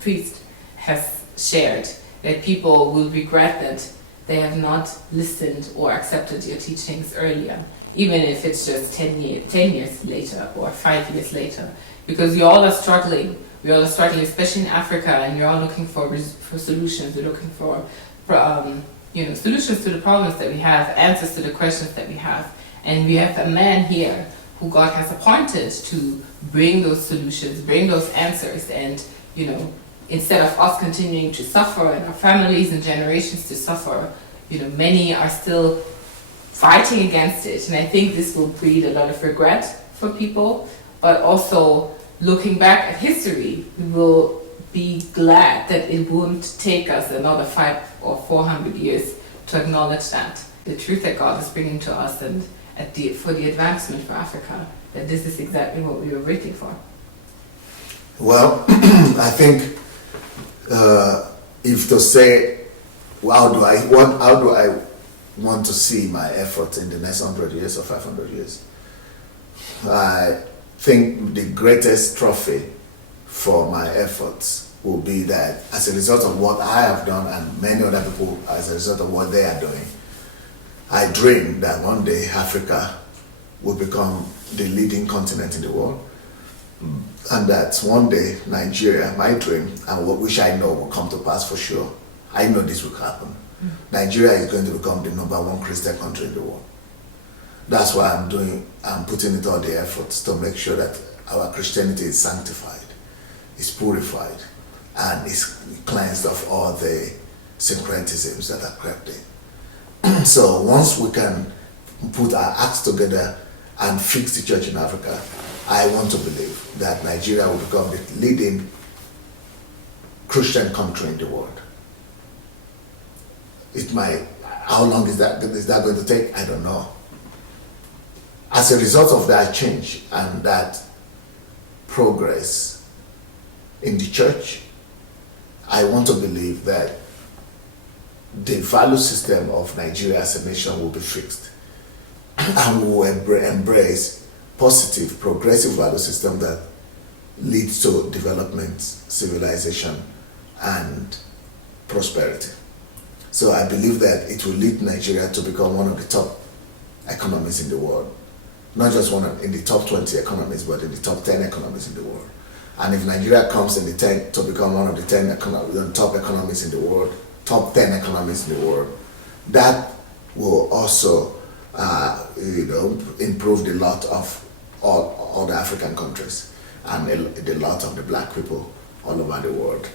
priest has shared, that people will regret that they have not listened or accepted your teachings earlier, even if it's just 10 years later or 5 years later, because you all are struggling. We all are struggling, especially in Africa, and you're all looking for solutions. We're looking for solutions to the problems that we have, answers to the questions that we have. And we have a man here who God has appointed to bring those solutions, bring those answers. And, instead of us continuing to suffer and our families and generations to suffer, many are still fighting against it. And I think this will breed a lot of regret for people, but also looking back at history, we will be glad that it won't take us another 500 or 400 years to acknowledge that the truth that God is bringing to us and for the advancement for Africa, that this is exactly what we were waiting for. Well, I think if to say, how do I want to see my effort in the next 100 years or 500 years? I think the greatest trophy for my efforts will be that as a result of what I have done and many other people as a result of what they are doing, I dream that one day Africa will become the leading continent in the world, and that one day Nigeria, my dream, and what which I know will come to pass for sure, I know this will happen. Nigeria is going to become the #1 Christian country in the world. That's why I'm putting in all the efforts to make sure that our Christianity is sanctified, is purified, and is cleansed of all the syncretisms that are crept in. So once we can put our acts together and fix the church in Africa, I want to believe that Nigeria will become the leading Christian country in the world. How long is that going to take? I don't know. As a result of that change and that progress in the church, I want to believe that the value system of Nigeria as a nation will be fixed, and we will embrace positive, progressive value system that leads to development, civilization, and prosperity. So I believe that it will lead Nigeria to become one of the top economies in the world. Not just in the top 20 economies, but in the top 10 economies in the world. And if Nigeria comes in to become one of the top economies in the world, top 10 economies in the world, that will also improve the lot of all the African countries and the lot of the black people all over the world.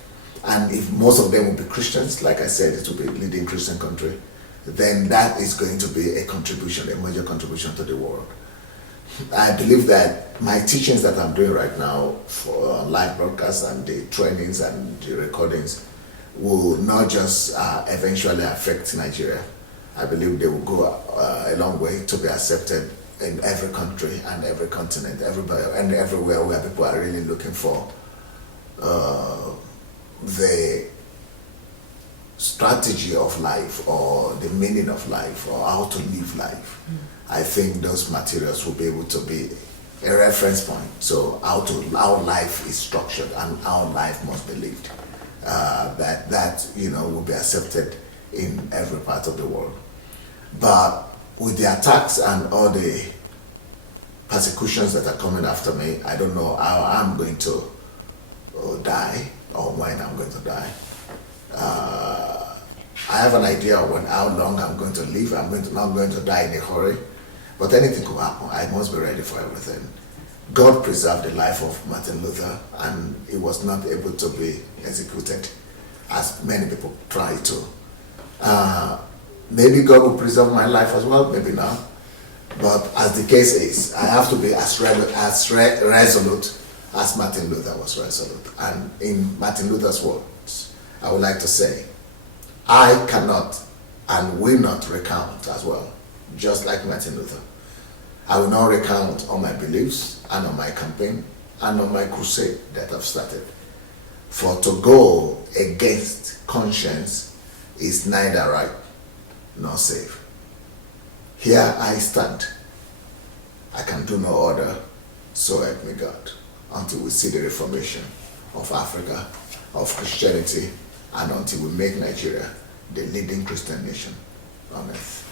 And if most of them will be Christians, like I said, it will be a leading Christian country, then that is going to be a major contribution to the world. I believe that my teachings that I'm doing right now for live broadcasts and the trainings and the recordings will not just eventually affect Nigeria. I believe they will go a long way to be accepted in every country and every continent, everybody and everywhere where people are really looking for the strategy of life or the meaning of life or how to live life. I think those materials will be able to be a reference point. So how life is structured and how life must be lived. That will be accepted in every part of the world. But with the attacks and all the persecutions that are coming after me, I don't know how I'm going to die or when I'm going to die. I have an idea of how long I'm going to live. I'm not going to die in a hurry, but anything could happen. I must be ready for everything. God preserved the life of Martin Luther, and he was not able to be executed, as many people try to. Maybe God will preserve my life as well, maybe not. But as the case is, I have to be as resolute as Martin Luther was resolute. And in Martin Luther's words, I would like to say, I cannot and will not recount as well, just like Martin Luther. I will not recount on my beliefs and on my campaign and on my crusade that I've started. For to go against conscience is neither right nor safe. Here I stand. I can do no other, so help me God, until we see the reformation of Africa, of Christianity, and until we make Nigeria the leading Christian nation on earth.